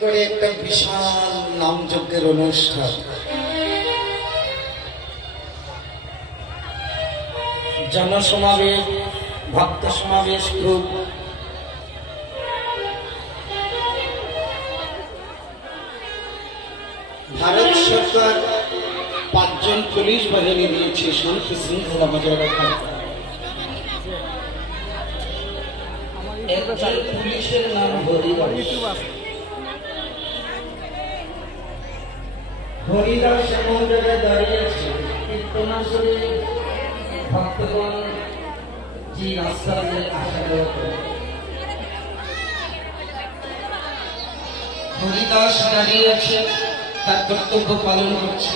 করে একটা বিশাল নামযজ্ঞের অনুষ্ঠান। জনসমাবেশ ভক্ত সমাবেশ গ্রুপ ভারত সরকার পাঁচজন পুলিশ বাহিনী দিয়েছে, শান্তি শৃঙ্খলা বজায় রাখার পুলিশের নাম হরিদাস। হরিদাস এমন জায়গায় দাঁড়িয়েছে কীর্তনাশরে ভক্তগণ যে রাস্তা দিয়ে আসা যাওয়া করে। হরিদাস দাঁড়িয়ে আছে, তার কর্তব্য পালন করছে।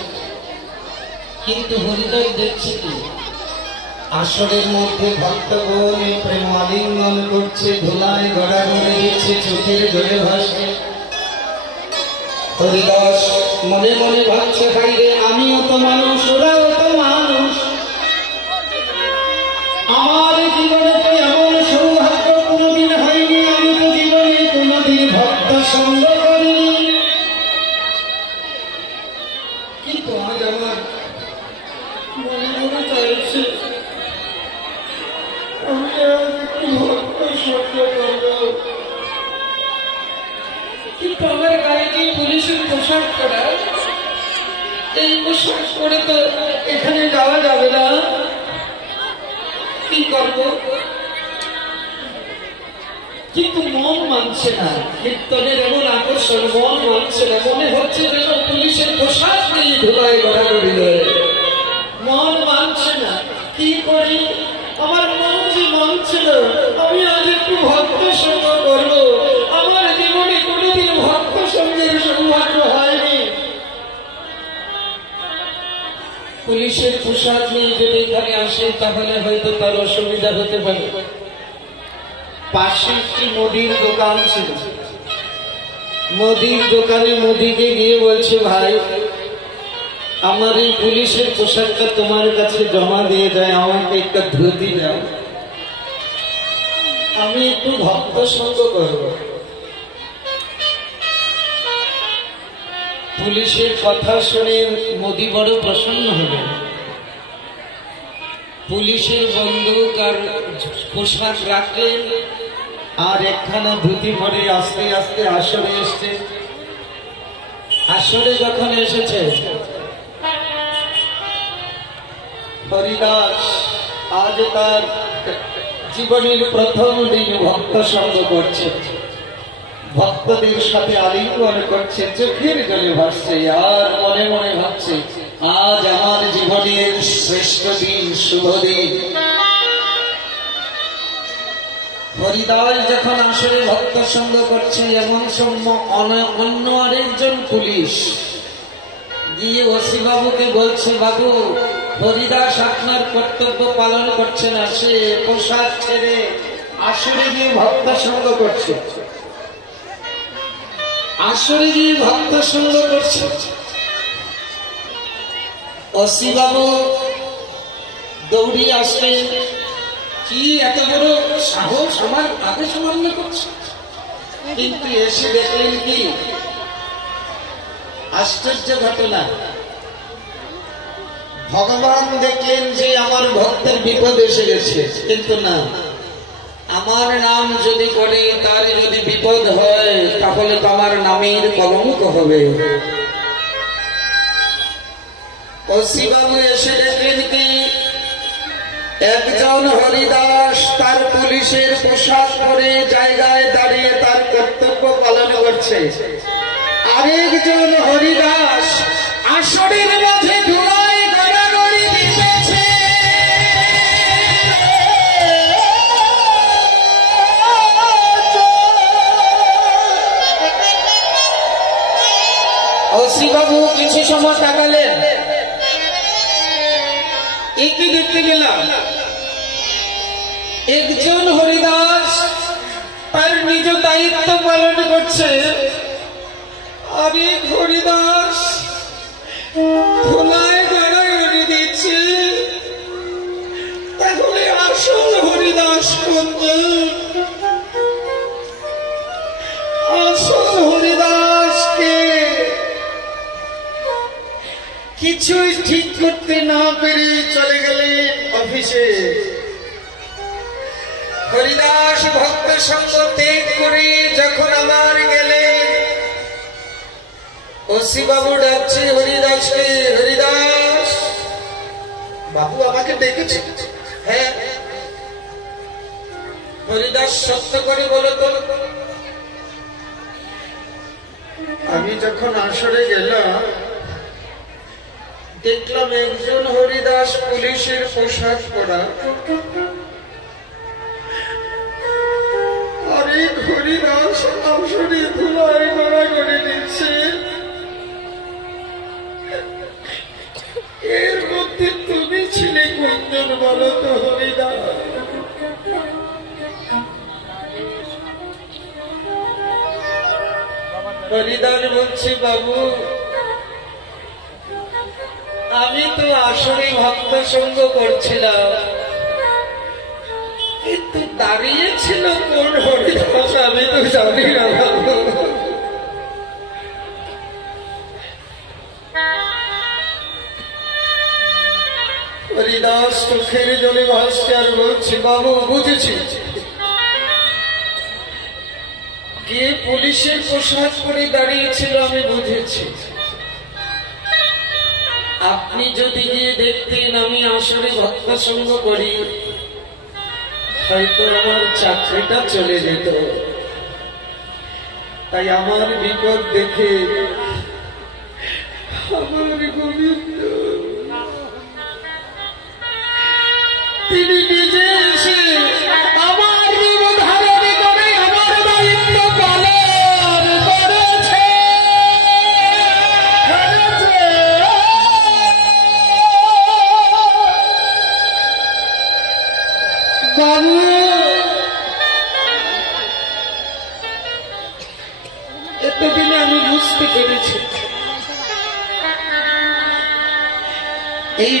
কিন্তু হরিদাস দেখছে কি, আসরের মধ্যে ভক্তগণ প্রেম আলিঙ্গন করছে, ধুলায় গড়াগড়ে দিচ্ছে চোখের জলে ভাসে। হরিদাস মনে মনে ভাবছে হাইরে আমিও তো মানুষ ওরাও পোশাক পরে তো এখানে যাওয়া যাবে না। কি করব? কিন্তু মন মানছে না। কীর্তনের এমন আকর্ষণ, মন মানছে না। মনে হচ্ছে যেন পুলিশের পোশাক নিয়ে ধুলায় গড়াগড়ি মন মানছে না। কি করি? আমার মন যে মানছে না, আমি আজ একটু ভক্ত পুলিশের পোশাক নিয়ে যদি এখানে আসে, তাহলে হয়তো তার অসুবিধা হতে পারে। পাশে একটি মুদির দোকান ছিল। মুদির দোকানে গিয়ে বলছে, ভাই, আমার এই পুলিশের পোশাকটা তোমার কাছে জমা দিয়ে আমাকে একটা ধুতি দাও। আমি একটু ভক্ত সঙ্গ করব। পুলিশের কথা শুনে মোদি বড় প্রসন্ন হলেন। পুলিশের বন্দুক আর পোশাক রাখলেন। আর একখানা ধুতি ভরে আস্তে আস্তে আসরে এসছে। আসরে যখন এসেছে, হরিদাস আজ তার জীবনের প্রথম দিন ভক্ত সঙ্গ করছে। ভক্তদের সাথে আলিঙ্গন করছে, চোখের জলে ভাসছে, আর মনে মনে ভাবছে আজ আমার জীবনের শ্রেষ্ঠ দিন, শুভ দিন। হরিদাস যখন আসলে ভক্ত সঙ্গ করছে, এমন সময় অন্য আরেকজন পুলিশ। গিয়ে ওসি বাবুকে বলছে, বাবু, হরিদাস আপনার কর্তব্য পালন করছে না, সে পোশাক ছেড়ে আসরে গিয়ে ভক্ত সঙ্গ করছে। আসরে গিয়ে ভক্ত সঙ্গ করছে। ওসি বাবু দৌড়িয়ে আসলেন। কি এত বড় সাহস আমার আদেশ অমান্য করছে? কিন্তু এসে দেখলেন কি, আশ্চর্য ঘটনা। ভগবান দেখলেন যে আমার ভক্তের বিপদ এসে গেছে। কিন্তু না, আমার নাম যদি করে, তার যদি বিপদ হয়, তাহলে তো আমার নামের কলঙ্ক হবে। বাবু এসে দেখলেন কি? একজন হরিদাস তার পুলিশের পোশাক পরে জায়গায় দাঁড়িয়ে তার কর্তব্য পালন করছে। আরেকজন হরিদাস আসরের মাঝে ধুলায় গড়াগড়ি দিতেছে। বাবু কিছু সময় তাকালেন। কি দেখতে গেলাম। একজন হরিদাস তার নিজ দায়িত্ব পালন করছে। আরেক হরিদাস দিচ্ছে তাহলে আসল হরিদাস কোনজন কিছুই ঠিক করতে না পেরে চলে গেলেন অফিসে। হরিদাস ভক্ত সঙ্গ ত্যাগ করে যখন আমার গেলেন বাবু ডাকছে হরিদাসকে, হরিদাস, বাবু আমাকে ডেকেছে? হ্যাঁ। হরিদাস সত্য করে বলো তো, আমি যখন আসরে গেলাম দেখলাম একজন হরিদাস পুলিশের পোশাক পরা। আরেক হরিদাস আসরে ধুলায় ধরা করে দিচ্ছে। এর মধ্যে তুমি ছিলে কোনজন বলো তো হরিদাস। হরিদাস বলছি, বাবু আমি তো আসলে ভক্ত সঙ্গ করছিলাম। কিন্তু দাঁড়িয়েছিল কোন হরিদাস, আমি তো জানি না হরিদাস চোখের জলে ভাসছে আর বলছি, বাবু, বুঝেছি। কে পুলিশের পোশাক করে দাঁড়িয়েছিল আমি বুঝেছি। আপনি যদি গিয়ে দেখতেন আমি আসলে ভক্ত সঙ্গ করি, হয়তো আমার চাকরিটা চলে যেত। তাই আমার বিপদ দেখে আমার তিনি নিজে এসে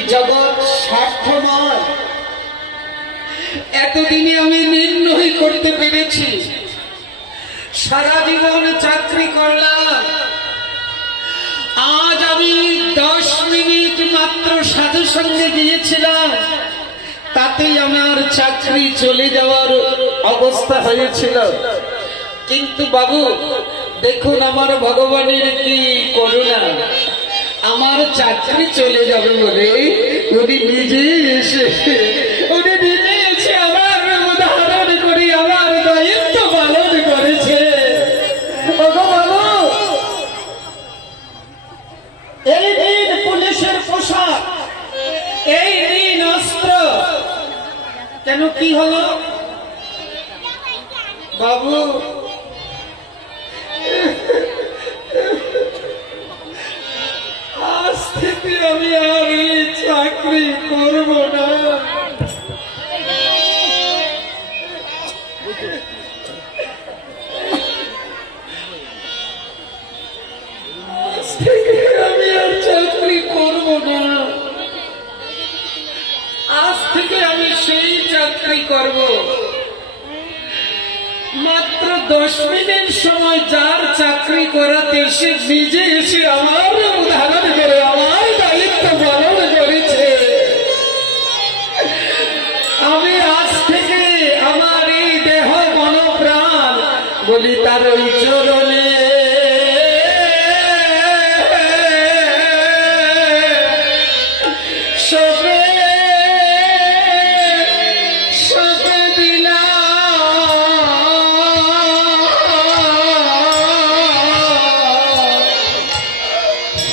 জগৎ স্বার্থময়। এতদিনে আমি নির্ণয় করতে পেরেছি। সারা জীবন চাকরি করলাম। আজ আমি দশ মিনিট মাত্র সাধু সঙ্গে গিয়েছিলাম। তাতেই আমার চাকরি চলে যাওয়ার অবস্থা হয়েছিল। কিন্তু বাবু, দেখুন আমার ভগবানের কি করুণা। আমার চাকরি চলে যাবে বলে উনি নিজে এসে, উনি নিজে এসে আমার উদাহরণ করে, আমার দায়িত্ব পালন করেছে। এই দিন পুলিশের পোশাক, এই দিন অস্ত্র, কেন কি হলো? বাবু থেকে আমি আর চাকরি করব না। আজ থেকে আমি সেই চাকরি করব। মাত্র দশ মিনিট সময় যার চাকরি করাতে সে নিজে এসে আমার তার ওই চরণে সবে সবে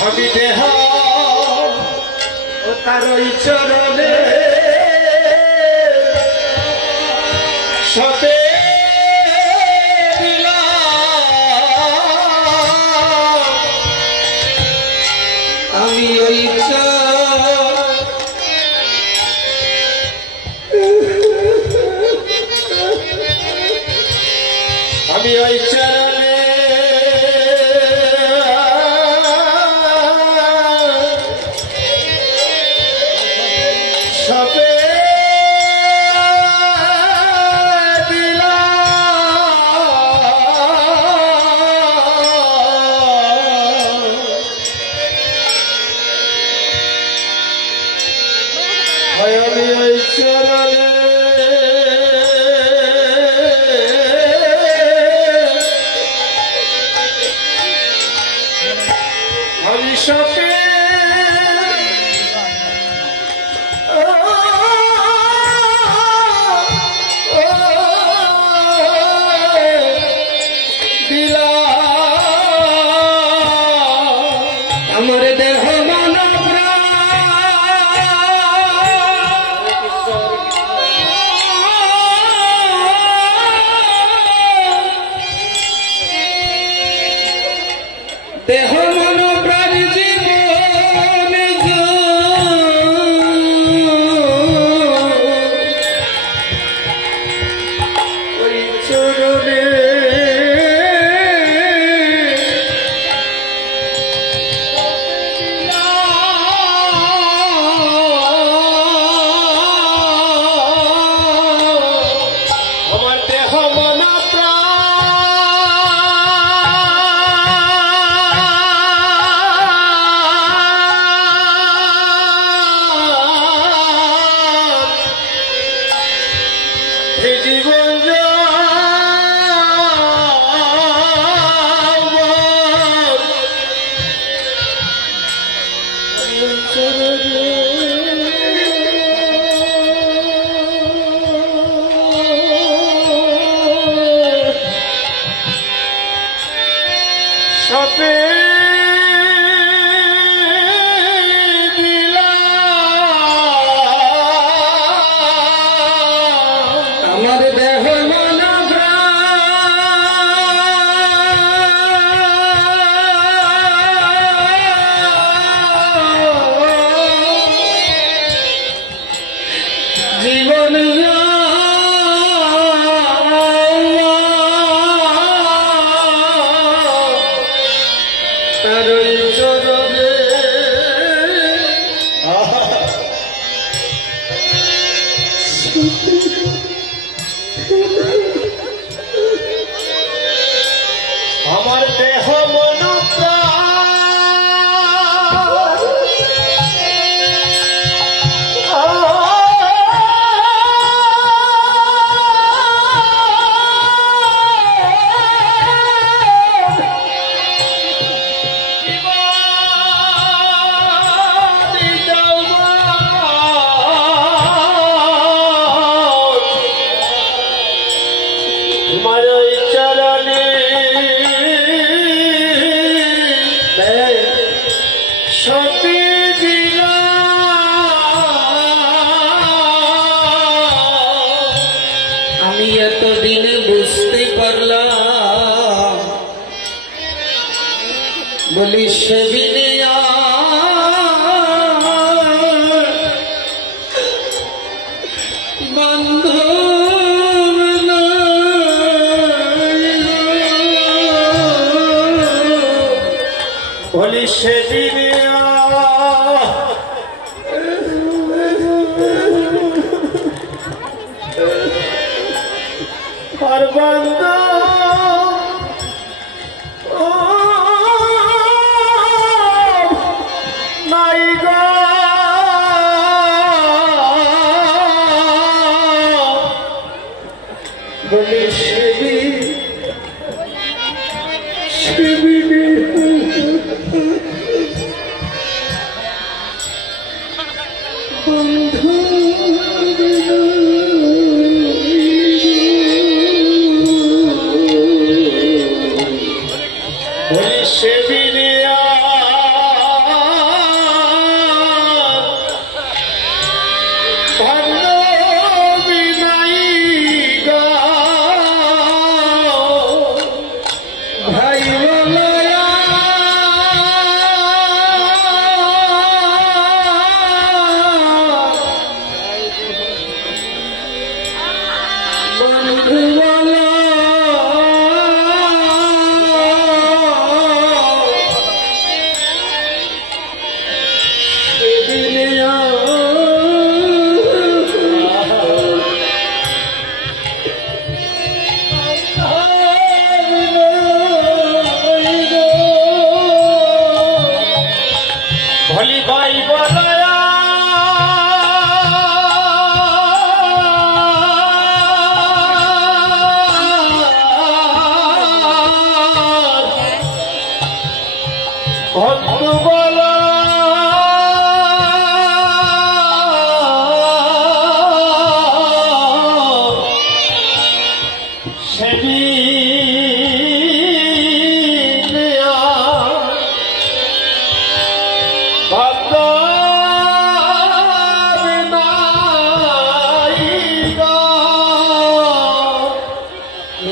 আমি দেহ ও তার ওই চরণে। সবে আমি ওই চরণে এতদিনে বুঝতে পারলাম। বলি সেদিনে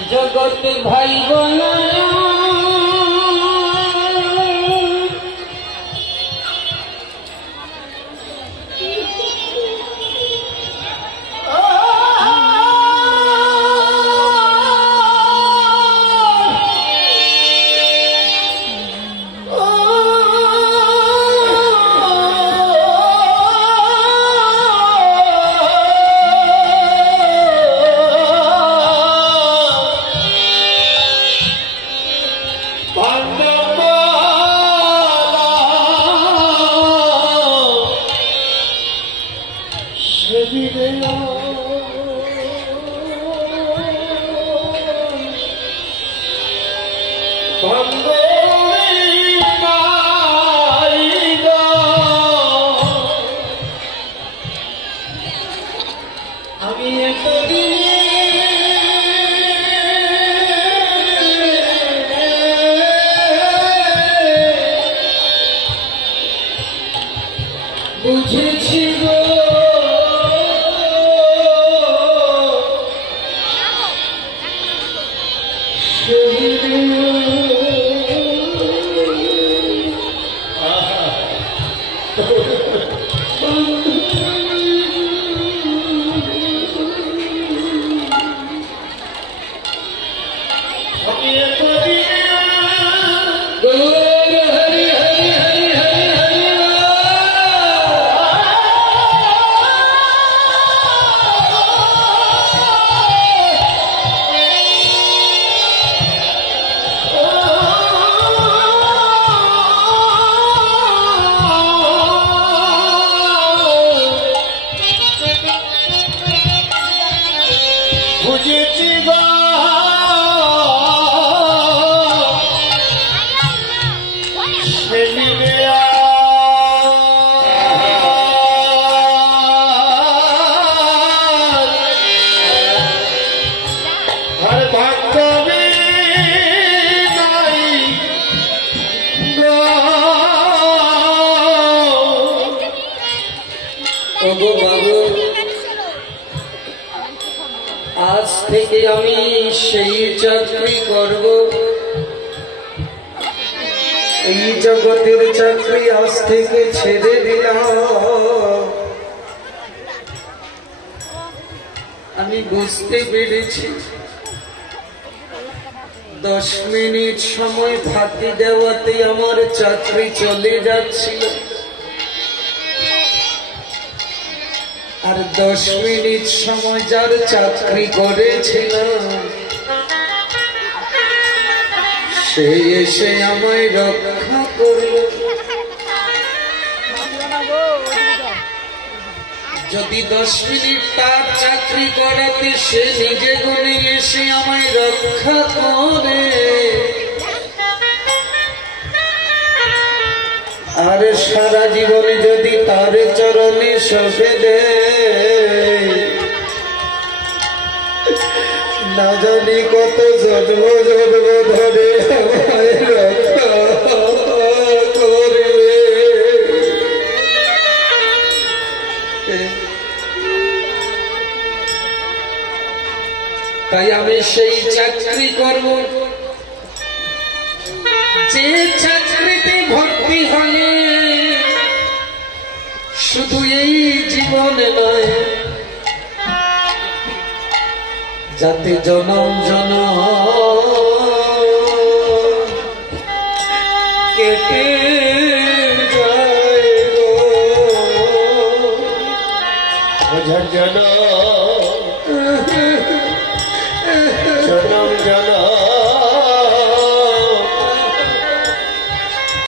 জগৎ ভাই বলা আজ থেকে আমি সেই চাকরি করব। এই জগতের চাকরি আজ থেকে ছেড়ে দিলাম। আমি বুঝতে পেরেছি। দশ মিনিট সময় ফাঁকি দেওয়াতে আমার চাকরি চলে যাচ্ছিল। আর দশ মিনিট সময় যার চাকরি করেছিল সে এসে আমায় রক্ষা করল। যদি দশ মিনিট তার চাকরি করাতে সে নিজে গুণে এসে আমায় রক্ষা করে। আর সারা জীবনে যদি তার চরণে সফে দে। না জানি কত জন্ম জন্ম ধরে তাই আমি সেই চাকরি করব। যে চাকরিতে ভর্তি হয়ে শুধু এই জীবনে নয় যাতে জনম জন কেটে যায়। ঝঞ্ঝনা